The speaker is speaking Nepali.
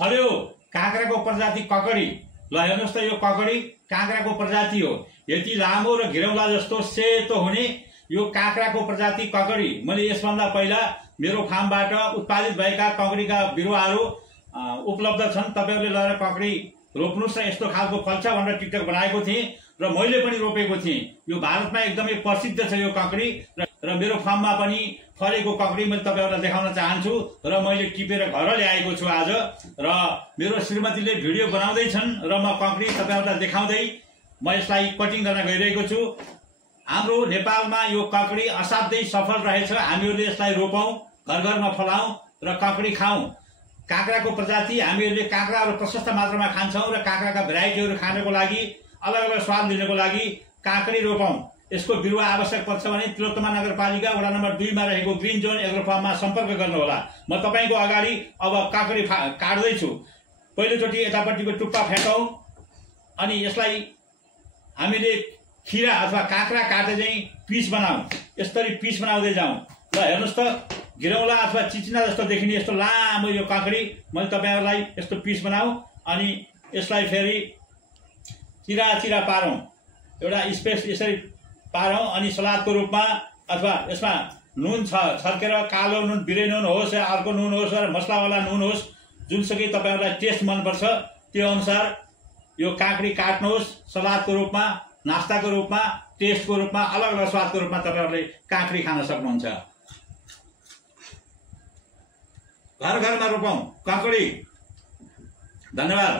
फल्यो काँक्राको प्रजाति ककडी। ल हेर्नुहोस् त यो ककडी काँक्राको प्रजाति हो। यति लामो र घिरौला जस्तो सेतो हुने यो काँक्राको प्रजाति ककडी। मैले यसभन्दा पहिला मेरो फार्मबाट उत्पादित भएका ककडीका बिरुवाहरू उपलब्ध छन्। तपाईहरुले लगेर ककडी रोप्नुस् र यस्तो खालको फल्छ भनेर टिकटक बनाएको थिएँ र मैले पनि रोपेको थिएँ। यो भारतमा एकदमै प्रसिद्ध छ यो ककडी र मेरो फार्ममा पनि फलेको ककडी मैले तपाईहरुलाई देखाउन चाहन्छु र मैले टिपेर घर ल्याएको छु आज। र मेरो श्रीमतीले भिडियो बनाउँदै छन् र म ककडी तपाईहरुलाई देखाउँदै म यसलाई कटिङ गर्न गइरहेको छु। हाम्रो नेपालमा यो ककडी असाध्यै सफल रहेछ। हामीहरूले यसलाई रोपौं, घर घरमा फलाउँ र ककडी खाउँ। काँक्राको प्रजाति हामीहरूले काँक्राहरू प्रशस्त मात्रामा खान्छौँ र काँक्राका भेराइटीहरू खानको लागि अलग अलग स्वाद लिनको लागि काँक्री रोपौं। यसको बिरुवा आवश्यक पर्छ भने तिलोत्तमा नगरपालिका वडा नम्बर 2 मा रहेको ग्रीन जोन एग्रो फार्ममा सम्पर्क गर्नुहोला। म तपाईको अगाडि अब काँक्री काट्दै छु। पहिलोचोटि यतापट्टिको टुप्पा फेकौं अनि यसलाई हामीले खिरा अथवा काँक्रा काटे चाहिँ पिस बनाऊ। यसरी पिस बनाउँदै जाउँ। ल हेर्नुस् त घिरौला अथवा चिचिना जस्तो देखिने यस्तो लामो यो काँक्री मैले तपाईहरुलाई यस्तो पिस बनाऊ अनि यसलाई फेरि चिरा चिरा पारौं। एउटा स्पेस यसरी पारौं अनि सलादको रूपमा अथवा यसमा नुन छर्केर कालो नुन, बिरे नुन होस् या अर्को नुन होस् या मसलावाला नुन होस्, जुनसुकै तपाईहरुलाई टेस्ट मन पर्छ त्यो अनुसार यो काँक्री काट्नुहोस्। सलादको रूपमा, नास्ताको रूपमा, टेस्टको रूपमा, अलग अलग स्वादको रूपमा तपाईहरुले काँक्री खान सक्नुहुन्छ। घर घरमा रोपौं काँक्री। धन्यवाद।